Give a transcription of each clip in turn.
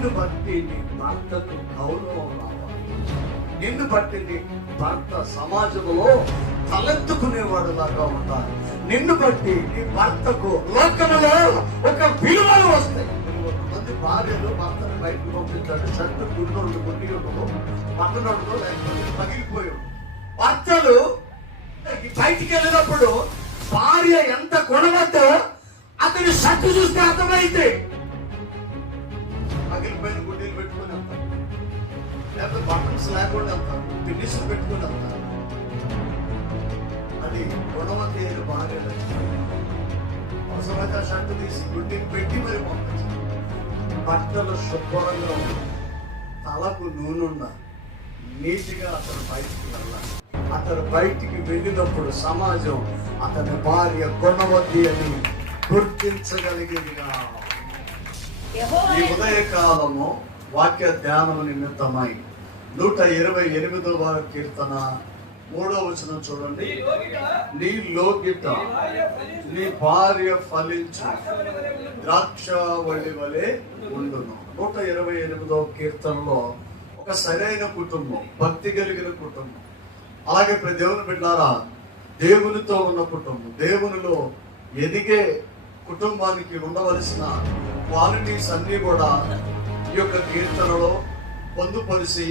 నిన్ను బట్టి నీ భర్తకు గౌరవం రావాలి. నిన్ను బట్టి నీ భర్త సమాజంలో తలెత్తుకునేవాడు లాగా ఉండాలి. నిన్ను బట్టి నీ భర్తకు లోకంలో ఒక విలువలు వస్తాయి. కొంతమంది భార్యలు భర్తను బయటకు పంపించాడు షర్టు గుండోళ్ళు గుండి పట్టణంలో లేకపోతే పగిలిపోయి భర్తలు బయటికి వెళ్ళినప్పుడు భార్య ఎంత గుణవద్దో అతని షర్టు చూస్తే అర్థమైతే పగిలిపోయిన గుడ్డీలు పెట్టుకొని వెళ్తారు లేకపోతే బటన్స్ లేకుండా వెళ్తారు పిన్నిస్ పెట్టుకొని వెళ్తారు అది గుణవతి అయిన భార్య అవసరమైతే ఆ షర్టు తీసి గుడ్డీలు పెట్టి మరి పంపించారు బట్టలు శుభ్రంగా తలకు నూనె నీటిగా అతను బయటికి వెళ్ళాలి. అతను బయటికి వెళ్ళినప్పుడు సమాజం అతని భార్య గుణవతి అని గుర్తించగలిగేదిగా ఈ ఉదయకాలము వాక్య ధ్యానం నిమిత్తమై నూట ఇరవై ఎనిమిదవ కీర్తన మూడో వచనం చూడండి. నీ లోకిట నీ భార్య ఫలించు. ద్రాక్ష వల్లి వలె ఉండును. నూట ఇరవై ఎనిమిదవ కీర్తనలో ఒక సరైన కుటుంబం భక్తి కలిగిన కుటుంబం. అలాగే దేవుని బిడ్డారా దేవునితో ఉన్న కుటుంబం. దేవునిలో ఎదిగే కుటుంబానికి ఉండవలసిన క్వాలిటీస్ అన్ని కూడా ఈ యొక్క కీర్తనలో పొందుపరిచి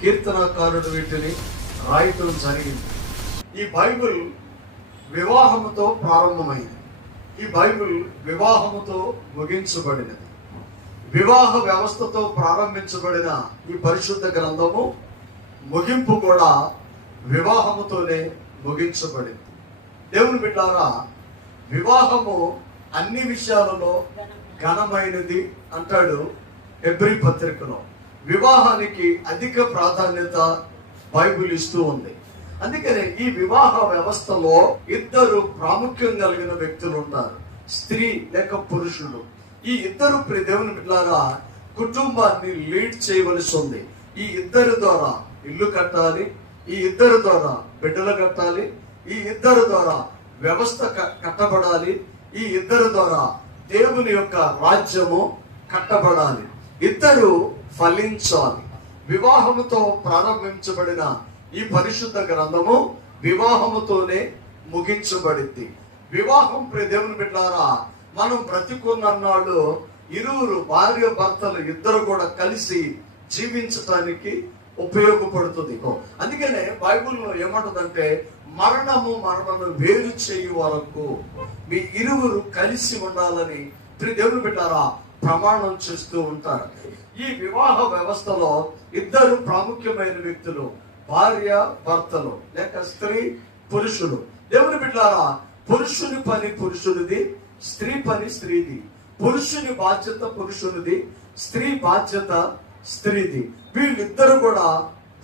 కీర్తనకారుడు వీటిని రాయటం జరిగింది. ఈ బైబిల్ వివాహముతో ప్రారంభమైంది. ఈ బైబిల్ వివాహముతో ముగించబడినది. వివాహ వ్యవస్థతో ప్రారంభించబడిన ఈ పరిశుద్ధ గ్రంథము ముగింపు కూడా వివాహముతోనే ముగించబడింది. దేవుని బిడ్డారా వివాహము అన్ని విషయాలలో ఘనమైనది అంటాడు ఎబ్రి పత్రికలో. వివాహానికి అధిక ప్రాధాన్యత బైబిల్ ఇస్తూ ఉంది. అందుకనే ఈ వివాహ వ్యవస్థలో ఇద్దరు ప్రాముఖ్యం కలిగిన వ్యక్తులు ఉంటారు. స్త్రీ లేక పురుషులు. ఈ ఇద్దరు దేవుని బిడ్డలారా కుటుంబాన్ని లీడ్ చేయవలసి ఉంది. ఈ ఇద్దరి ద్వారా ఇల్లు కట్టాలి ఈ ఇద్దరి ద్వారా బిడ్డలు కట్టాలి ఈ ఇద్దరి ద్వారా వ్యవస్థ క- కట్టబడాలి ఈ ఇద్దరి ద్వారా దేవుని యొక్క రాజ్యము కట్టబడాలి. ఇద్దరు ఫలించాలి. వివాహముతో ప్రారంభించబడిన ఈ పరిశుద్ధ గ్రంథము వివాహముతోనే ముగించబడింది. వివాహం ప్రియ దేవుని బిడ్డారా మనం బ్రతికున్నన్నాళ్ళు ఇరువురు భార్య భర్తలు ఇద్దరు కూడా కలిసి జీవించటానికి ఉపయోగపడుతుంది. అందుకనే బైబిల్లో ఏమంటుందంటే మరణము మరణము వేరు చేయు వరకు మీ ఇరువురు కలిసి ఉండాలని దేవుని బిడ్డారా ప్రమాణం చేస్తూ ఉంటారు. ఈ వివాహ వ్యవస్థలో ఇద్దరు ప్రాముఖ్యమైన వ్యక్తులు భార్య భర్తలు లేక స్త్రీ పురుషులు. దేవుని బిడ్డారా పురుషుని పని పురుషునిది స్త్రీ పని స్త్రీది. పురుషుని బాధ్యత పురుషునిది స్త్రీ బాధ్యత స్త్రీది. వీళ్ళిద్దరు కూడా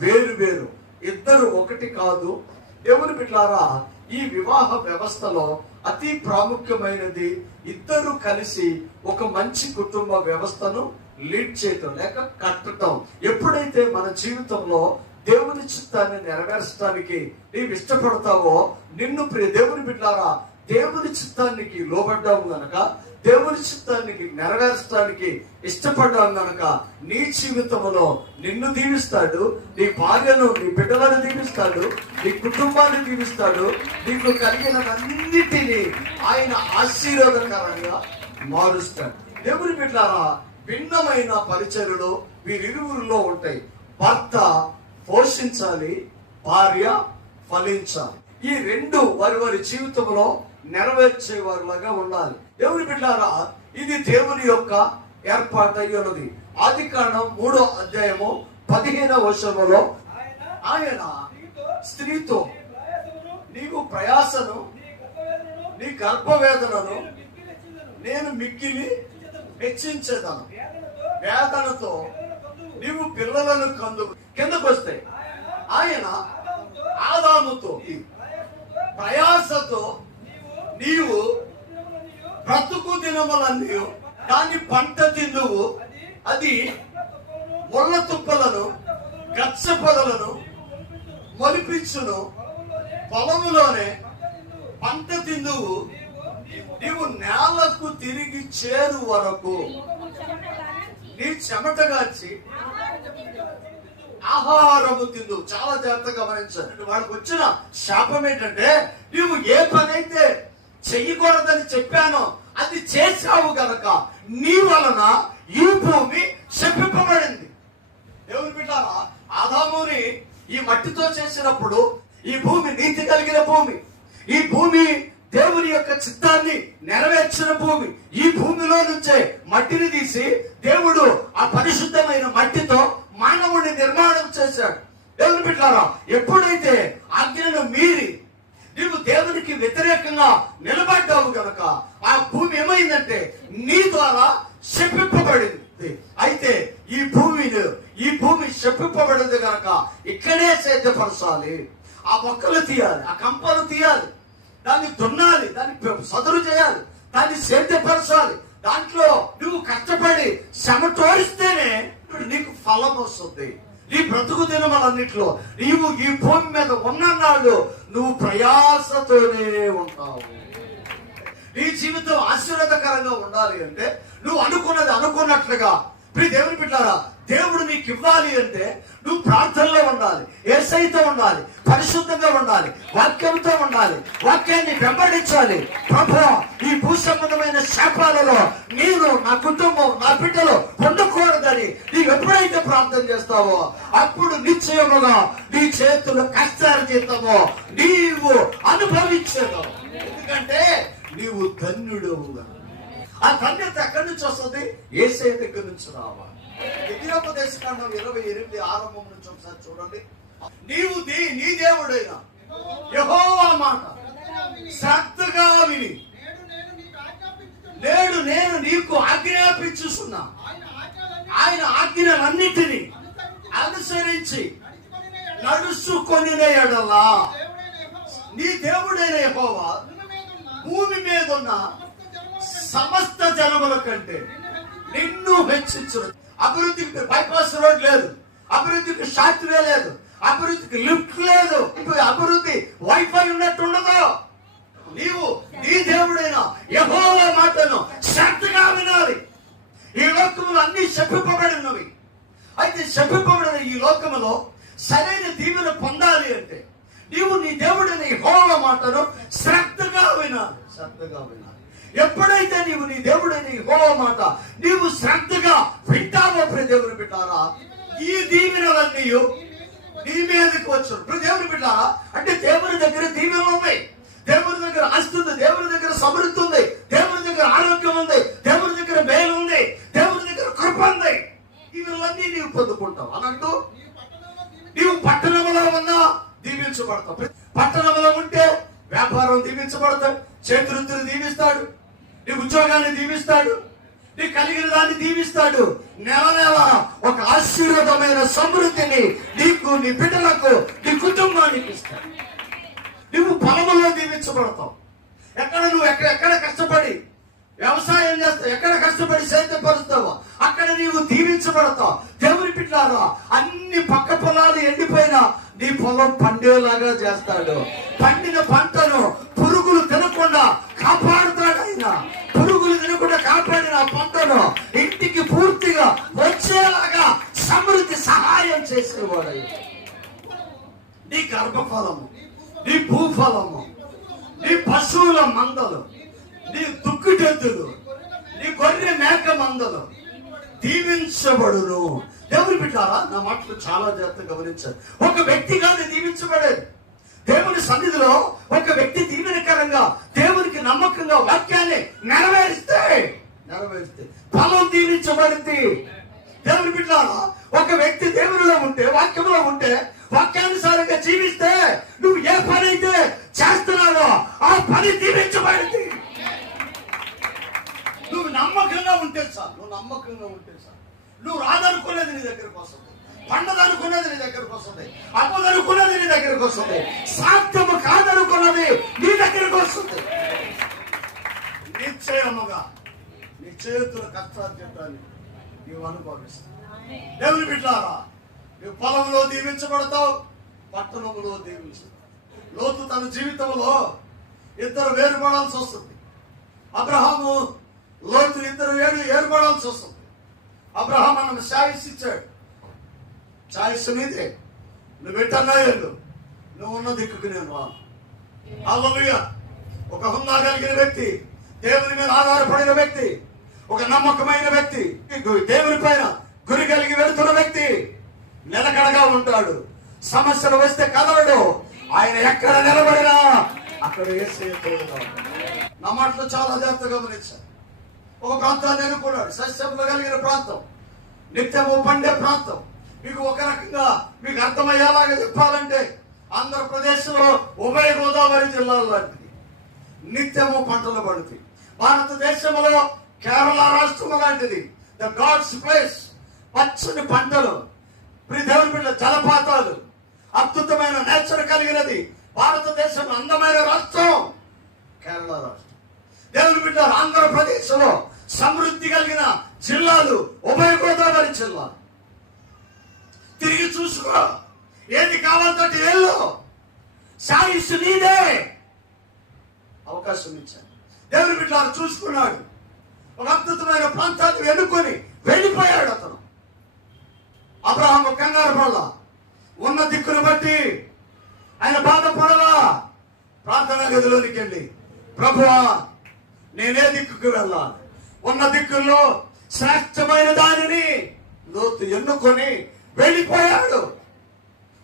వేరు వేరు. ఇద్దరు ఒకటి కాదు దేవుని బిడ్లారా ఈ వివాహ వ్యవస్థలో అతి ప్రాముఖ్యమైనది ఇద్దరు కలిసి ఒక మంచి కుటుంబ వ్యవస్థను లీడ్ చేయటం లేక కట్టడం ఎప్పుడైతే మన జీవితంలో దేవుని చిత్తాన్ని నెరవేర్చడానికి నీవు ఇష్టపడతావో నిన్ను ప్రియ దేవుని బిడ్డారా దేవుని చిత్తానికి లోబడ్డావు గనక దేవుని చిత్తానికి నెరవేర్చడానికి ఇష్టపడ్డాను కనుక నీ జీవితంలో నిన్ను దీవిస్తాడు నీ భార్యను నీ బిడ్డలను దీవిస్తాడు నీ కుటుంబాన్ని దీవిస్తాడు. నీకు కలిగినన్నిటినీ ఆయన ఆశీర్వాదకరంగా మారుస్తాడు. దేవుని బిడ్డారా భిన్నమైన పరిచయలు వీరిరువురిలో ఉంటాయి. భర్త పోషించాలి భార్య ఫలించాలి. ఈ రెండు వారి వారి జీవితంలో నెరవేర్చే వారిలాగా ఉండాలి. దేవుని బిడ్డారా ఇది దేవుని యొక్క ఏర్పాటు అయి ఉన్నది. ఆది కారణం మూడో అధ్యాయము పదిహేనవ వర్షంలో ఆయన స్త్రీతో నీకు ప్రయాసను నీ గర్భవేదనను నేను మిక్కిలి హెచ్చించేదాను వేదనతో నీవు పిల్లలను కందు కిందకు వస్తే ఆయన ఆదాముతో ప్రయాసతో నీవు బ్రతుకు దినములన్నీ దాని పంట తిందువు. అది ముళ్ళ తుప్పలను గచ్చ పొదలను మొలిపించును. పొలములోనే పంట తిందువు. నీవు నేలకు తిరిగి చేరు వరకు. నీ చెమట గార్చి ఆహారము తిందు చాలా జాగ్రత్తగా గమనించాలి వాడికి వచ్చిన శాపం ఏంటంటే నీవు ఏ పనైతే చెయ్యకూడదని చెప్పాను అది చేశావు గనక నీ వలన ఈ భూమి శపింపబడింది. దేవుని బిడ్డారా ఆదాముని ఈ మట్టితో చేసినప్పుడు ఈ భూమి నీతి కలిగిన భూమి ఈ భూమి దేవుని యొక్క చిత్తాన్ని నెరవేర్చిన భూమి ఈ భూమిలో నుంచే మట్టిని తీసి దేవుడు ఆ పరిశుద్ధమైన మట్టితో మానవుడిని నిర్మాణం చేశాడు. దేవుని బిడ్డారా ఎప్పుడైతే ఆజ్ఞను మీరి నీవు దేవునికి వ్యతిరేకంగా నిలబడ్డావు గనక ఆ భూమి ఏమైందంటే నీ ద్వారా శప్పింపబడింది అయితే ఈ భూమిని ఈ భూమి శప్పింపబడింది గనక ఇక్కడే సేద్యపరచాలి ఆ మొక్కలు తీయాలి ఆ కంపలు తీయాలి. దాన్ని దున్నాలి దాన్ని సదురు చేయాలి దాన్ని సేద్యపరచాలి. దాంట్లో నువ్వు కష్టపడి శ్రమటోడిస్తేనే తోడిస్తేనే నీకు ఫలం వస్తుంది. నీ బ్రతుకు దినములన్నిట్లో నీవు ఈ భూమి మీద ఉన్నన్నాళ్ళు నువ్వు ప్రయాసతోనే ఉంటావు. నీ జీవితం ఆశీర్వాదకరంగా ఉండాలి అంటే నువ్వు అనుకున్నది అనుకున్నట్లుగా ప్రియ దేవుని బిడ్డారా దేవుడు నీకు ఇవ్వాలి అంటే నువ్వు ప్రార్థనలో ఉండాలి ఏసైతో ఉండాలి పరిశుద్ధంగా ఉండాలి వాక్యంతో ఉండాలి వాక్యాన్ని వెంబడించాలి. ప్రభు ఈ భూ సంబంధమైన శాపాలలో నేను నా కుటుంబం నా బిడ్డలు పొందకూడదని నీవు ఎప్పుడైతే ప్రార్థన చేస్తావో అప్పుడు నిశ్చయముగా నీ చేతులు కష్టార్జితమో నీవు అనుభవించదు ఎందుకంటే నీవు ధన్యుడు ఆ ధన్యత ఎక్కడి నుంచి వస్తుంది? ఏసే దగ్గర నుంచి రావాలి. విద్యోపదేశ కాండం ఇరవై ఎనిమిది ఆరంభం నుంచి ఒకసారి చూడండి. నీవు దీ నీ దేవుడైన యహోవా మాట శ్రద్ధగా విని. నేడు నేను నీకు ఆజ్ఞాపించుచున్నాను. ఆయన ఆజ్ఞలన్నిటినీ అనుసరించి నడుచుకొని ఎడలా. నీ దేవుడైన యహోవా భూమి మీద మీద ఉన్న సమస్త జనముల కంటే నిన్ను హెచ్చించు. అభివృద్ధికి బైపాస్ రోడ్ లేదు. అభివృద్ధికి షార్ట్వే లేదు. అభివృద్ధికి లిఫ్ట్ లేదు. ఇప్పుడు అభివృద్ధి వైఫై ఉన్నట్టు ఉండదు నీవు నీ దేవుడైన యహోవ మాటను శ్రద్ధగా వినాలి. ఈ లోకములు అన్ని శపింపబడినవి అయితే శపింపబడిన ఈ లోకములో సరైన దీవెన పొందాలి అంటే నీవు నీ దేవుడైన యెహోవా మాటను శ్రద్ధగా వినాలి. శ్రద్ధగా వినాలి. ఎప్పుడైతే నీవు నీ దేవుడని యెహోవా మాట నీవు శ్రద్ధగా వింటావో ప్రియ దేవుని బిడ్డారా? ఈ దీవెనలన్నీ నీ మీదకి వచ్చు ఇప్పుడు దేవుని బిడ్డారా? అంటే దేవుని దగ్గర దీవెనలు ఉన్నాయి దేవుని దగ్గర ఆస్తి దేవుని దగ్గర సమృద్ధి ఉంది దేవుని దగ్గర ఆరోగ్యం ఉంది దేవుని దగ్గర మేలు ఉంది దేవుని దగ్గర కృప ఉంది ఇవన్నీ నీవు పొందుకుంటావు అన్నట్టు నీవు పట్టణంలో నీవు దీవించు. పట్టణంలో ఉన్నా దీవించబడతావు పట్టణంలో ఉంటే వ్యాపారం దీవించబడతావు చేతురుతులు దీవిస్తాడు నీ ఉద్యోగాన్ని దీవిస్తాడు నీ కలిగిన దాన్ని దీవిస్తాడు నెల నెల ఒక ఆశీర్వాదమైన సమృద్ధిని నీకు నీ బిడ్డలకు నీ కుటుంబానికి ఇస్తాడు. నువ్వు పొలంలో దీవించబడతావు ఎక్కడ నువ్వు ఎక్కడ ఎక్కడ కష్టపడి వ్యవసాయం చేస్తావు ఎక్కడ కష్టపడి సేద్యపరుస్తావో అక్కడ నీవు దీవించబడతావు దేవుని పిల్లారా అన్ని పక్క పొలాలు ఎండిపోయినా నీ పొలం పండేలాగా చేస్తాడు. పండిన పంటను పురుగులు తినకుండా కాపాడుతాడు ఆయన పురుగులు తినకుండా కాపాడిన పంటను ఇంటికి పూర్తిగా వచ్చేలాగా సమృద్ధి సహాయం చేసేవాడు అయితే నీ గర్భఫలము నీ భూఫలము నీ పశువుల మందలు నీ దుక్కుటెద్దులు నీ గొర్రె మేక మందలు దీవించబడును. దేవుని బిడ్డారా నా మాటలు చాలా జాగ్రత్తగా గమనించారు ఒక వ్యక్తి కాదు దీవించబడేది. దేవుని సన్నిధిలో ఒక వ్యక్తి దీవెనకరంగా దేవునికి నమ్మకంగా వాక్యాన్ని నెరవేరిస్తే నెరవేరిస్తే ఫలం దీవించబడింది దేవుని బిడ్డారా ఒక వ్యక్తి దేవునిలో ఉంటే వాక్యంలో ఉంటే వాక్యానుసారంగా జీవిస్తే నువ్వు ఏ పని అయితే చేస్తున్నావో ఆ పని దీవించబడింది. నువ్వు నమ్మకంగా ఉంటే సార్ నువ్వు నమ్మకంగా ఉంటే సార్ నువ్వు రాదనుకునేది నీ దగ్గరకు వస్తుంది. పండదనుకునేది నీ దగ్గరకు వస్తుంది. అప్పదనుకునేది నీ దగ్గరకు వస్తుంది. సాధ్యము కాదనుకున్నది నీ దగ్గరకు వస్తుంది. నిశ్చయముగా నీ చేతుల కష్టార్జితాన్ని నీవు అనుభవిస్తావు. దేవుని బిడ్డారా నువ్వు పొలంలో దీవించబడతావు పట్టణంలో దీవించు లోతు తన జీవితంలో ఇద్దరు వేరుపడాల్సి వస్తుంది. అబ్రహాము లోతు ఇద్దరు వేరు ఏర్పడాల్సి వస్తుంది. అబ్రహాం మనం ఛాయిస్ ఇచ్చాడు ఛాయిస్ నీదే. నువ్వు ఎట్టన్నా వెళ్ళు నువ్వు ఉన్న దిక్కుకు నేను రా ఒక హుందా కలిగిన వ్యక్తి దేవుని మీద ఆధారపడిన వ్యక్తి ఒక నమ్మకమైన వ్యక్తి దేవుని పైన గురి కలిగి వెళుతున్న వ్యక్తి. నిలకడగా ఉంటాడు. సమస్యలు వస్తే కదలడు. ఆయన ఎక్కడ నిలబడినా అక్కడ వేసే నా మాటలో చాలా జాగ్రత్తగా గమనించాను ఒక ప్రాంతాన్ని ఎన్నుకున్నాడు సస్యంలో కలిగిన ప్రాంతం నిత్యము పండే ప్రాంతం. మీకు ఒక రకంగా మీకు అర్థమయ్యేలాగా చెప్పాలంటే ఆంధ్రప్రదేశ్లో ఉభయ గోదావరి జిల్లాలు లాంటిది నిత్యము పంటలు పడుతాయి. భారతదేశంలో కేరళ రాష్ట్రం లాంటిది. ద గాడ్స్ ప్లేస్ పచ్చని పంటలు ప్రి దేవుని బిడ్డ జలపాతాలు అద్భుతమైన నేచర్ కలిగినది. భారతదేశం అందమైన రాష్ట్రం కేరళ రాష్ట్రం. దేవుని బిడ్డ ఆంధ్రప్రదేశ్లో సమృద్ధి కలిగిన జిల్లాలు ఉభయ గోదావరి జిల్లా. తిరిగి చూసుకో ఏది కావాలంటే వెళ్ళు సాయిస్ నీదే. అవకాశం ఇచ్చాను దేవుని బిడ్డ చూసుకున్నాడు. ఒక అద్భుతమైన ప్రాంతాన్ని ఎన్నుకొని వెళ్ళిపోయాడు అతను. అబ్రహాం కంగారు పడలా. ఉన్న దిక్కును బట్టి ఆయన బాధపడలా ప్రార్థన గదిలోనికి వెళ్ళి ప్రభువా నేనే దిక్కుకు వెళ్ళాలి ఉన్న దిక్కుల్లో శ్రేష్టమైన దానిని లోతు ఎన్నుకొని వెళ్ళిపోయాడు.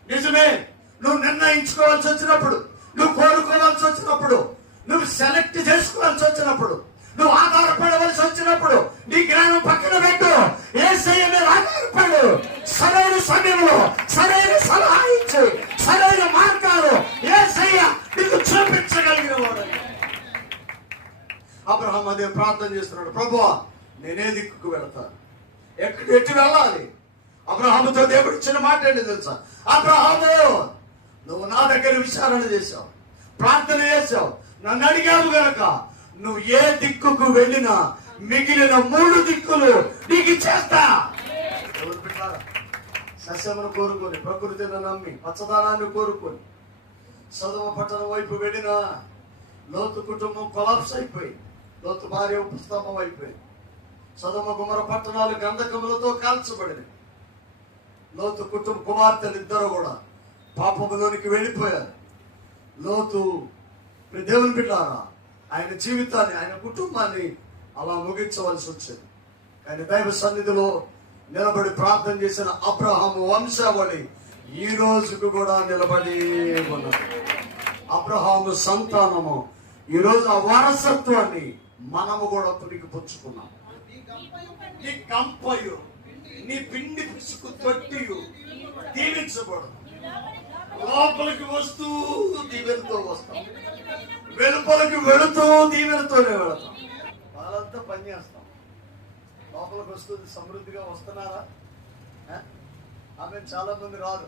నిజమే నువ్వు నిర్ణయించుకోవాల్సి వచ్చినప్పుడు నువ్వు కోరుకోవాల్సి వచ్చినప్పుడు నువ్వు సెలెక్ట్ చేసుకోవాల్సి వచ్చినప్పుడు నువ్వు ఆధారపడవలసి వచ్చినప్పుడు నీ జ్ఞానం పక్కన పెట్టు. ఏ మీద ఆధారపడు. సరైన సమయంలో సరైన సలహా ఇచ్చు సరైన మార్గాలు ఏ నీకు చూపించగలిగిన వాడు అబ్రహం అదే ప్రార్థన చేస్తున్నాడు ప్రభు నేనే దిక్కుకు వెళతాను. ఎక్కడ ఎటు వెళ్ళాలి? అబ్రహాముతో దేవుడు ఇచ్చిన మాట ఏంటి తెలుసా? అబ్రహాము నువ్వు నా దగ్గర విచారణ చేశావు ప్రార్థన చేశావు నన్ను అడిగావు గనక నువ్వు ఏ దిక్కుకు వెళ్ళినా మిగిలిన మూడు దిక్కులు నీకు ఇచ్చేస్తా. సస్యమును కోరుకొని ప్రకృతిని నమ్మి పచ్చదనాన్ని కోరుకొని సదమ పట్టణం వైపు వెళ్ళినా లోతు కుటుంబం కొలాప్స్ అయిపోయి లోతు భార్య ఉపస్తంభం అయిపోయి సదమ కుమర పట్టణాలు గంధకములతో కాల్చబడింది లోతు కుటుంబ కుమార్తెలు ఇద్దరు కూడా పాపములోనికి వెళ్ళిపోయారు. లోతు దేవుని బిడ్డారా ఆయన జీవితాన్ని ఆయన కుటుంబాన్ని అలా ముగించవలసి వచ్చింది. కానీ దైవ సన్నిధిలో నిలబడి ప్రార్థన చేసిన అబ్రహాము వంశావళి ఈ రోజుకు కూడా నిలబడి ఉన్నది. అబ్రహాము సంతానము ఈ రోజు ఆ వారసత్వాన్ని మనము కూడా తుడికి పుచ్చుకున్నాం. నీ కంపయు నీ పిండి పిసుకు తొట్టియు దీవించబడదు లోపలికి వస్తూ దీవెనతో వస్తాం. వెలుపలికి వెళుతూ దీవెనతోనే వెళతాం. వాళ్ళంతా పని చేస్తాం. లోపలికి వస్తుంది సమృద్ధిగా వస్తున్నారా? ఆమె చాలా మంది రాదు.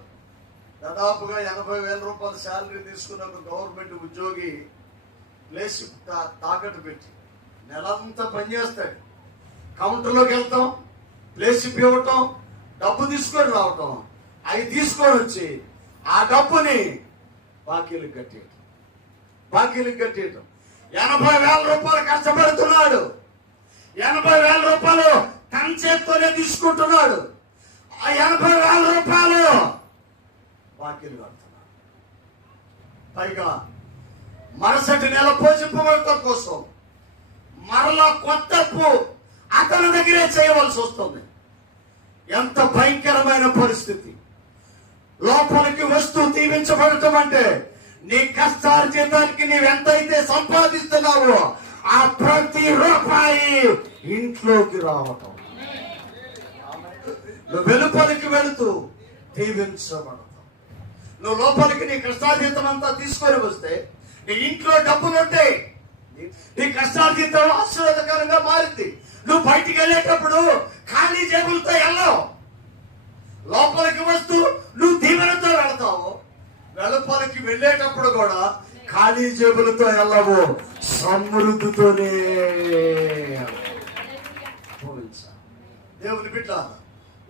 దాదాపుగా ఎనభై వేల రూపాయల శాలరీ తీసుకున్న ఒక గవర్నమెంట్ ఉద్యోగి ప్లేస్ తా- తాకట్టు పెట్టి నెలంతా పనిచేస్తాడు కౌంటర్లోకి వెళ్తాం ప్లేస్ ఇవ్వటం డబ్బు తీసుకొని రావటం అవి తీసుకొని వచ్చి ఆ డబ్బుని బాకీలకు కట్టేయటం. బాకీలకు కట్టేయటం. ఎనభై వేల రూపాయలు కష్టపడుతున్నాడు. ఎనభై వేల రూపాయలు తన చేత్తోనే తీసుకుంటున్నాడు. ఆ ఎనభై వేల రూపాయలు బాకీలు కడుతున్నాడు. పైగా మరుసటి నెల పోషింపబడటం కోసం మరలా కొత్త అప్పు అతని దగ్గరే చేయవలసి వస్తుంది. ఎంత భయంకరమైన పరిస్థితి. లోపలికి వస్తూ దీవించబడటం అంటే నీ కష్టార్జితానికి నీవెంతైతే సంపాదిస్తున్నావో ఆ ప్రతి రూపాయి ఇంట్లోకి రావటం. నువ్వు వెలుపలికి వెళుతూ దీవించబడతావు నువ్వు లోపలికి నీ కష్టార్జితం అంతా తీసుకొని వస్తే నీ ఇంట్లో డబ్బులు ఉంటాయి నీ కష్టార్జితం ఆశీర్వాదకరంగా మారింది. నువ్వు బయటికి వెళ్ళేటప్పుడు ఖాళీ జేబులతో వెళ్ళవు. లోపలికి వస్తూ నువ్వు దీవెనతో వెళతావు. వెలుపలికి వెళ్ళేటప్పుడు కూడా ఖాళీ జేబులతో వెళ్ళవు. సమృద్ధితోనే. దేవుని బిడ్డ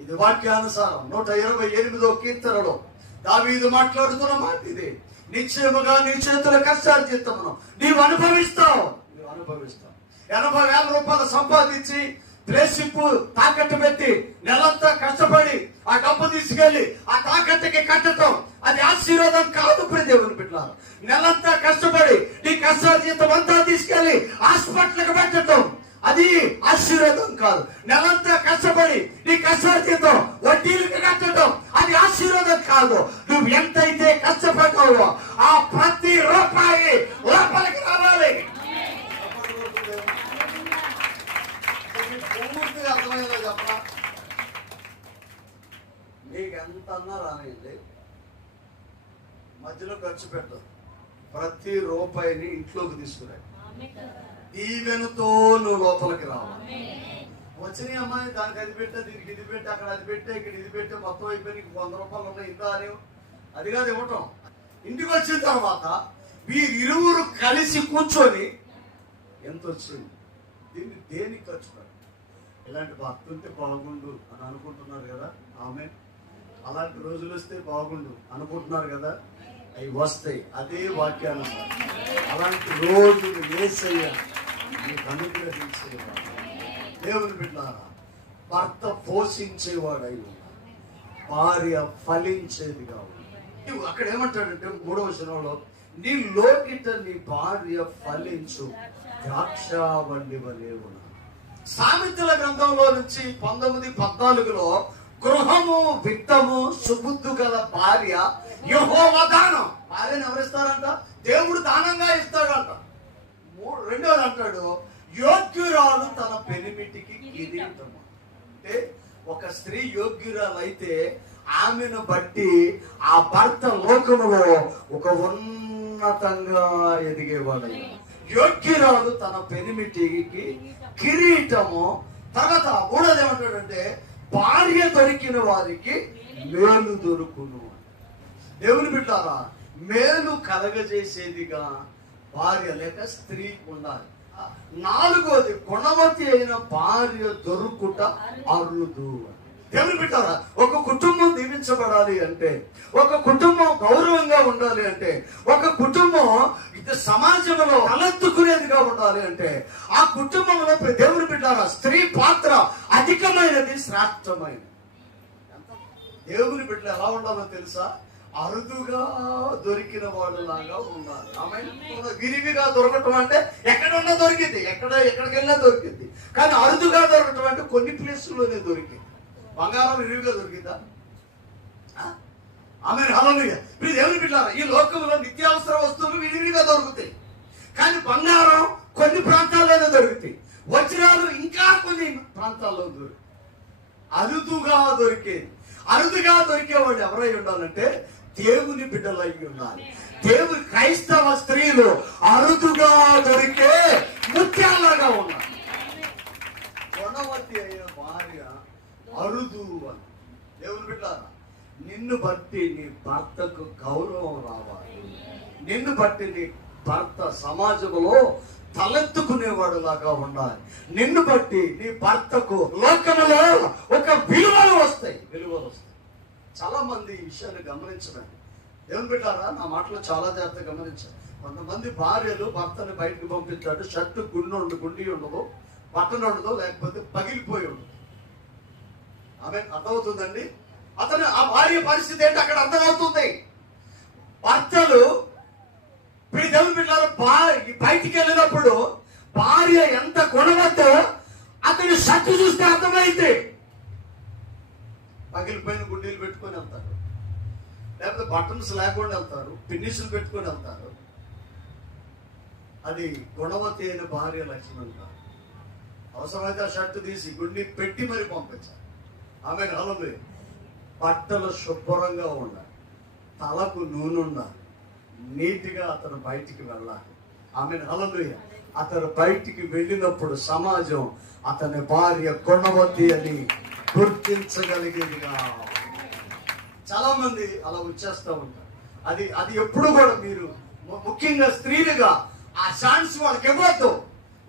ఇది వాక్యానుసారం నూట ఇరవై ఎనిమిదో కీర్తనలో దావీదు మాట్లాడుతున్న మాట ఇది. నిశ్చయముగా నీ చేతుల కష్టార్జితమును నీవు అనుభవిస్తావు. నీవు అనుభవిస్తావు. ఎనభై వేల రూపాయలు సంపాదించి ప్లేసిప్ తాకట్టు పెట్టి నెలంతా కష్టపడి ఆ డబ్బు తీసుకెళ్ళి ఆ తాకట్టుకి కట్టడం అది ఆశీర్వాదం కాదు ప్రియ దేవుని నెలంతా కష్టపడి నీ కష్టార్జితం అంతా తీసుకెళ్ళి హాస్పిటల్కి పెట్టడం అది ఆశీర్వాదం కాదు. నెలంతా కష్టపడి నీ కష్టార్జితం వడ్డీలకు కట్టడం అది ఆశీర్వాదం కాదు నువ్వు ఎంతైతే కష్టపడ్డావో ఆ ప్రతి రూపాయి లోపలికి రావాలి పూర్తిగా అర్థమయ్యేలా చెప్పరా నీకు ఎంత అన్నా రానియండి మధ్యలో ఖర్చు పెట్టదు ప్రతి రూపాయిని ఇంట్లోకి తీసుకురా దీవెనతో నువ్వు లోపలికి రావాలి వచ్చిన అమ్మాయి దానికి అది పెట్టే దీనికి ఇది పెట్టి అక్కడ అది పెట్టే ఇక్కడ ఇది పెట్టే మొత్తం అయిపోయి నీకు వంద రూపాయలు ఉన్నాయి ఇంకా అని అది కాదు ఇవ్వటం. ఇంటికి వచ్చిన తర్వాత వీరిరువురు కలిసి కూర్చొని ఎంత వచ్చింది? దీన్ని దేనికి ఖర్చు ఇలాంటి భక్తుంటే బాగుండు అని అనుకుంటున్నారు కదా ఆమె అలాంటి రోజులు వస్తే బాగుండు అనుకుంటున్నారు కదా అవి వస్తాయి. అదే వాక్యాన్ని అలాంటి రోజులు వేసయ్య మీకు అనుగ్రహించే దేవుని బిడ్డారా భర్త పోషించేవాడై ఉన్నాడు. భార్య ఫలించేదిగా ఉంది నువ్వు అక్కడ ఏమంటాడంటే మూడవ వచనంలో నీ లోకిట నీ భార్య ఫలించు ద్రాక్షావల్లి వలె ఉన్నాడు. సామెతల గ్రంథంలో నుంచి పంతొమ్మిది పద్నాలుగులో గృహము విత్తము సుబుద్ధు గల భార్య యహోవ దానం. భార్యను ఎవరిస్తారంట దేవుడు దానంగా ఇస్తాడంట. మూడు రెండోది అంటాడు యోగ్యురాలు తన పెనిమిటికి కిరీటము. అంటే ఒక స్త్రీ యోగ్యురాలైతే ఆమెను బట్టి ఆ భర్త లోకములో ఒక ఉన్నతంగా ఎదిగేవాడు యోగ్యురాలు తన పెనిమిటికి కిరీటము తర్వాత మూడోది ఏమంటాడంటే భార్య దొరికిన వారికి మేలు దొరుకును. దేవుని బిడ్డారా మేలు కలగజేసేదిగా భార్య లేక స్త్రీ ఉండాలి. నాలుగోది గుణవతి అయిన భార్య దొరుకుట అరుదు. దేవుని బిడ్డారా ఒక కుటుంబం దీవించబడాలి అంటే ఒక కుటుంబం గౌరవంగా ఉండాలి అంటే ఒక కుటుంబం ఇది సమాజంలో తలెత్తుకునేదిగా ఉండాలి అంటే ఆ కుటుంబంలో దేవుని బిడ్డారా స్త్రీ పాత్ర అధికమైనది శ్రేష్టమైనది దేవుని బిడ్డలు ఎలా ఉండాలో తెలుసా? అరుదుగా దొరికిన వాడు లాగా ఉన్నారు ఆమె విరివిగా దొరకటం అంటే ఎక్కడ ఉన్నా దొరికింది ఎక్కడ ఎక్కడికెళ్ళినా దొరికింది కానీ అరుదుగా దొరకటం అంటే కొన్ని ప్లేసుల్లోనే దొరికింది బంగారం విరివిగా దొరికిందా ఆమె హలోనిగా మీరు ఎవరు బిడ్డారా ఈ లోకంలో నిత్యావసర వస్తువులు విరివిగా దొరుకుతాయి. కానీ బంగారం కొన్ని ప్రాంతాల్లోనే దొరుకుతాయి. వజ్రాలు ఇంకా కొన్ని ప్రాంతాల్లో దొరుకుతాయి. అరుదుగా దొరికేది. అరుదుగా దొరికేవాడు ఎవరై ఉండాలంటే దేవుని బిడ్డలై ఉన్నారు. దేవుని క్రైస్తవ స్త్రీలు అరుదుగా దొరికే ముత్యాలుగా ఉన్నారు. గుణవతి అయిన భార్య అరుదు అని. దేవుని బిడ్డారా నిన్ను బట్టి నీ భర్తకు గౌరవం రావాలి. నిన్ను బట్టి నీ భర్త సమాజంలో తలెత్తుకునేవాడు లాగా ఉండాలి. నిన్ను బట్టి నీ భర్తకు లోకంలో ఒక విలువలు వస్తాయి. విలువలు వస్తాయి. చాలా మంది ఈ విషయాన్ని గమనించడానికి దేవుని బిడ్డారా నా మాటలో చాలా జాగ్రత్త గమనించారు కొంతమంది భార్యలు భర్తని బయటకు పంపించాడు. షర్టు గుండె ఉండు గుండి ఉండదు బట్టలు ఉండదు లేకపోతే పగిలిపోయి ఉండదు ఆమె అర్థమవుతుందండి? అతను ఆ భార్య పరిస్థితి ఏంటి అక్కడ అర్థమవుతుంది. భర్తలు ఇప్పుడు దేవుని బిడ్డలు బయటికి వెళ్ళినప్పుడు భార్య ఎంత గుణవద్దో అతని షర్టు చూస్తే అర్థమైంది. పగిలిపోయిన గుండీలు పెట్టుకొని వెళ్తారు. లేకపోతే బటన్స్ లేకుండా వెళ్తారు పిన్నిసులు పెట్టుకొని వెళ్తారు. అది గుణవతి అయిన భార్య లక్షణం కాదు అవసరమైతే ఆ షర్ట్ తీసి గుండి పెట్టి మరి పంపించాలి ఆమె కాలంలో బట్టలు శుభ్రంగా ఉండాలి. తలకు నూనె ఉండాలి. నీట్గా అతను బయటికి వెళ్ళాలి. ఆమె హలలుయ అతను బయటికి వెళ్ళినప్పుడు సమాజం అతని భార్య గుణవతి అని గుర్తించగలిగేదిగా చాలా మంది అలా వచ్చేస్తూ ఉంటారు. అది అది ఎప్పుడు కూడా మీరు ముఖ్యంగా స్త్రీలుగా ఆ ఛాన్స్ వాళ్ళకి ఇవ్వద్దు.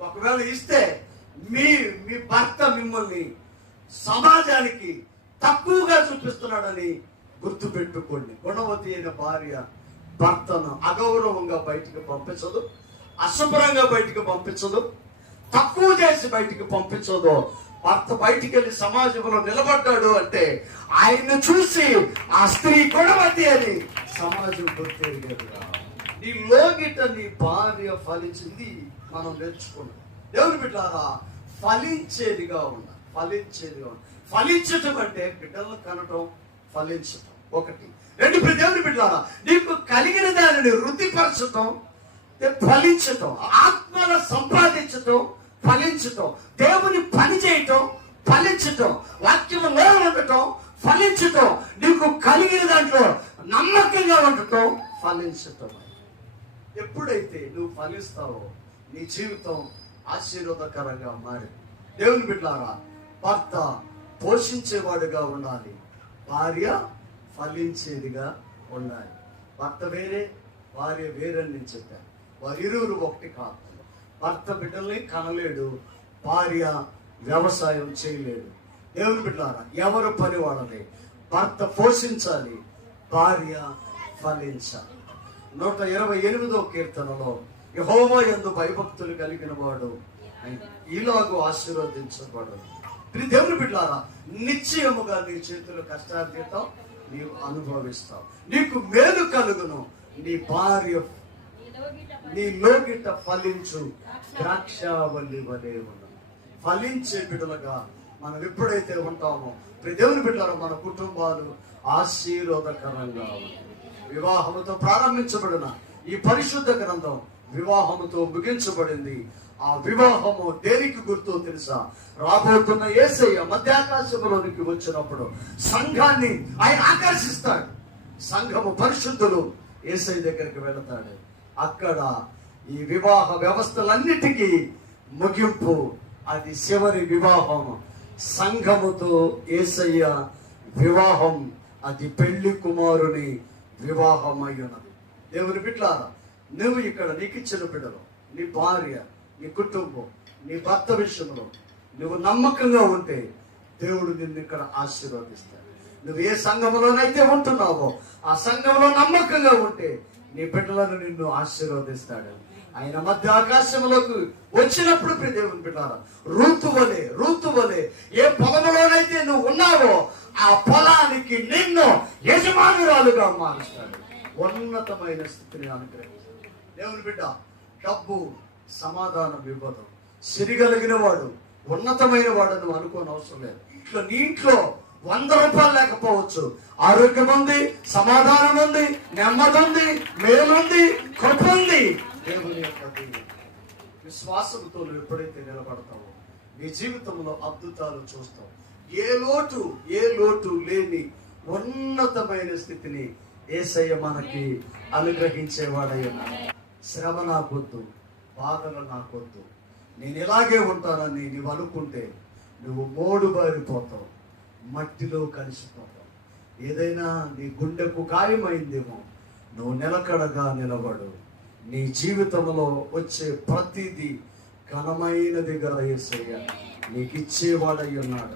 ఒకవేళ ఇస్తే మీ మీ భర్త మిమ్మల్ని సమాజానికి తక్కువగా చూపిస్తున్నాడని గుర్తుపెట్టుకోండి. గుణవతి అయిన భార్య భర్తను అగౌరవంగా బయటికి పంపించదు అశుభ్రంగా బయటికి పంపించదు తక్కువ చేసి బయటికి పంపించదు. భర్త బయటికి వెళ్ళి సమాజంలో నిలబడ్డాడు అంటే ఆయన్ని చూసి ఆ స్త్రీ గుణవతి అని సమాజం గుర్తెరిగేదిగా నీ లోగిట నీ భార్య ఫలించింది మనం నేర్చుకున్నాం. దేవుని బిడ్డారా ఫలించేదిగా ఉన్న ఫలించేదిగా ఉన్న. ఫలించటం అంటే బిడ్డలను కనటం ఫలించటం. ఒకటి. రెండు దేవుని బిడ్డారా నీకు కలిగిన దానిని వృద్ధిపరచటం ఫలించటం ఆత్మను సంపాదించటం ఫలించటం దేవుని పని చేయటం ఫలించటం వాక్యంలో ఉండటం ఫలించటం నీకు కలిగిన దాంట్లో నమ్మకంగా ఉండటం ఫలించటం ఎప్పుడైతే నువ్వు ఫలిస్తావో నీ జీవితం ఆశీర్వాదకరంగా మారి దేవుని బిడ్డారా భర్త పోషించేవాడుగా ఉండాలి. భార్య ఫలించేదిగా ఉండాలి. భర్త వేరే భార్య వేరే నేను చెప్పాను. వారిరువురు ఒకటి కాదు. భర్త బిడ్డల్ని కనలేడు భార్య వ్యవసాయం చేయలేడు. దేవుని బిడ్డారా ఎవరు పని వాళ్ళని? భర్త పోషించాలి భార్య ఫలించాలి. నూట ఇరవై ఎనిమిదో కీర్తనలో యహోమా ఎందు భయభక్తులు కలిగిన వాడు ఇలాగూ ఆశీర్వదించబడు ప్రియ దేవుని బిడ్డారా నిశ్చయముగా నీ చేతులు కష్టార్జితం నీవు అనుభవిస్తావు. నీకు మేలు కలుగును నీ భార్య నీ లోగిట ఫలించు. ద్రాక్షావల్లి వలె ఉన్నది. ఫలించే బిడ్డలుగా మనం ఎప్పుడైతే ఉంటామో ప్రతి దేవుని బిడ్డలు మన కుటుంబాలు ఆశీర్వాదకరంగా వివాహముతో ప్రారంభించబడిన ఈ పరిశుద్ధ గ్రంథం వివాహముతో ముగించబడింది. ఆ వివాహము దేనికి గుర్తు తెలుసా? రాబోతున్న ఏసయ్య మధ్యాకాశంలోనికి వచ్చినప్పుడు సంఘాన్ని ఆయన ఆకర్షిస్తాడు. సంఘము పరిశుద్ధులు ఏసై దగ్గరికి వెళతాడు. అక్కడ ఈ వివాహ వ్యవస్థలన్నిటికీ ముగింపు అది చివరి వివాహం. సంఘముతో ఏసయ్య వివాహం అది పెళ్ళి కుమారుని వివాహం అయ్యున్నది దేవుని బిడ్డారా నువ్వు ఇక్కడ నీకు ఇచ్చిన బిడ్డలు నీ భార్య నీ కుటుంబం నీ భర్త విషయంలో నువ్వు నమ్మకంగా ఉంటే దేవుడు నిన్ను ఇక్కడ ఆశీర్వదిస్తాడు. నువ్వు ఏ సంఘంలోనైతే ఉంటున్నావో ఆ సంఘంలో నమ్మకంగా ఉంటే నీ బిడ్డలను నిన్ను ఆశీర్వదిస్తాడు. ఆయన మధ్య ఆకాశంలోకి వచ్చినప్పుడు ప్రియ దేవుని బిడ్డారా ఋతువలే ఋతువలే ఏ పొలంలోనైతే నువ్వు ఉన్నావో ఆ పొలానికి నిన్ను యజమానురాలుగా మారుస్తాడు ఉన్నతమైన స్థితిని అనుగ్రహిస్తాడు దేవుని బిడ్డ డబ్బు సమాధానం ఇవ్వదు. సిరిగలిగిన వాడు ఉన్నతమైన వాడు నువ్వు అనుకోని అవసరం లేదు. ఇట్లా నీ ఇంట్లో వంద రూపాయలు లేకపోవచ్చు. ఆరోగ్యం ఉంది సమాధానం ఉంది నెమ్మది ఉంది మేలుంది కృప ఉంది దేవుని యొక్క విశ్వాసంతో నువ్వు ఎప్పుడైతే నిలబడతావో నీ జీవితంలో అద్భుతాలు చూస్తావు. ఏ లోటు ఏ లోటు లేని ఉన్నతమైన స్థితిని ఏసయ్య మనకి అనుగ్రహించేవాడై శ్రమ నాకొద్దు బాధలు నాకొద్దు. నేను ఇలాగే ఉంటానని నువ్వు అనుకుంటే నువ్వు మోడు బారిపోతావు మట్టిలో కలిసిపోతావు. ఏదైనా నీ గుండెకు గాయమైందేమో నువ్వు నిలకడగా నిలబడు. నీ జీవితంలో వచ్చే ప్రతిదీ ఘనమైనదిగా యేసయ్య నీకు ఇచ్చేవాడై ఉన్నాడు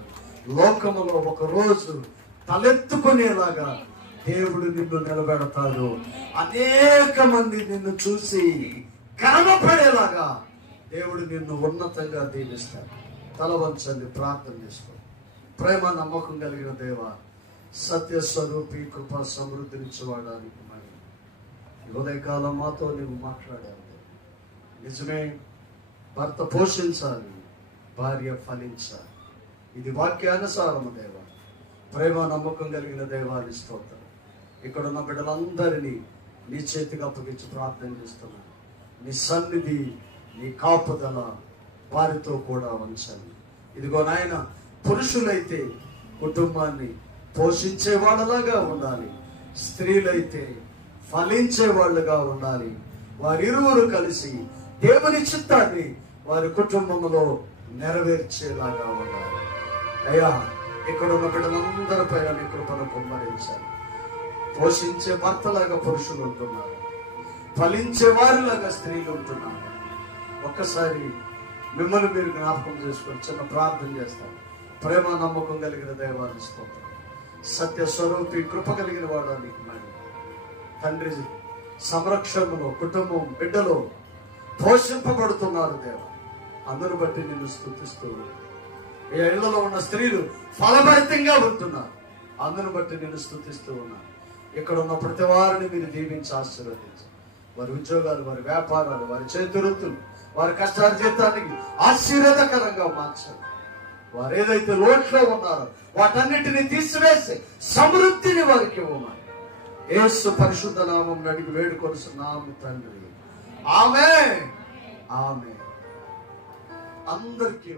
లోకములో ఒకరోజు తలెత్తుకునేలాగా దేవుడు నిన్ను నిలబెడతాడు. అనేక మంది నిన్ను చూసి కనపడేలాగా దేవుడు నిన్ను ఉన్నతంగా దీవిస్తాడు. తల వంచండి ప్రార్థన చేసుకో ప్రేమ నమ్మకం కలిగిన దేవ సత్య స్వరూపి కృప సమృద్ధినిచ్చేవాడానికి మరి. ఉదయకాలం మాతో నువ్వు మాట్లాడావు. నిజమే భర్త పోషించాలి భార్య ఫలించాలి. ఇది వాక్యానుసారము దేవ. ప్రేమ నమ్మకం కలిగిన దేవాన్ని స్తోత్రం. ఇక్కడ ఉన్న బిడ్డలందరినీ నీ చేతికి అప్పగించి ప్రార్థన చేస్తున్నాను. నీ సన్నిధి నీ కాపుదల వారితో కూడా ఉంచండి. ఇదిగో నాయన పురుషులైతే కుటుంబాన్ని పోషించే వాళ్ళలాగా ఉండాలి. స్త్రీలైతే ఫలించే వాళ్ళుగా ఉండాలి. వారిరువురు కలిసి దేవుని చిత్తాన్ని వారి కుటుంబంలో నెరవేర్చేలాగా ఉండాలి. అయ్యా ఇక్కడ ఉన్న బిడ్డలందరిపైన నీ కృపను కుమ్మరించాలి. పోషించే భర్తలాగా పురుషులు ఉంటున్నారు. ఫలించే వారిలాగా స్త్రీలు ఉంటున్నారు. ఒక్కసారి మిమ్మల్ని మీరు జ్ఞాపకం చేసుకొని చిన్న ప్రార్థన చేస్తారు ప్రేమ నమ్మకం కలిగిన దైవాన్ని స్తోత్రం. సత్య స్వరూపి కృప కలిగిన వాడు నీకు తండ్రి సంరక్షణలో కుటుంబం బిడ్డలో పోషింపబడుతున్నారు దేవ. అందరు బట్టి నిన్ను స్థుతిస్తూ ఈ ఇళ్ళలో ఉన్న స్త్రీలు ఫలభరితంగా ఉంటున్నారు. అందరు బట్టి నేను స్థుతిస్తూ ఉన్నాను ఇక్కడ ఉన్న ప్రతి వారిని మీరు దీవించి ఆశీర్వదించు. వారి ఉద్యోగాలు వారి వ్యాపారాలు వారి చేతివృత్తులు వారి కష్టార్జితానికి ఆశీర్వాదకరంగా మార్చండి. వారు ఏదైతే లోట్లో ఉన్నారో వాటన్నిటిని తీసివేసి సమృద్ధిని వారికి ఇవ్వమని. ఏసు పరిశుద్ధ నామం నడికి వేడుకొలుస్తున్నాము తండ్రి. ఆమె ఆమె అందరికీ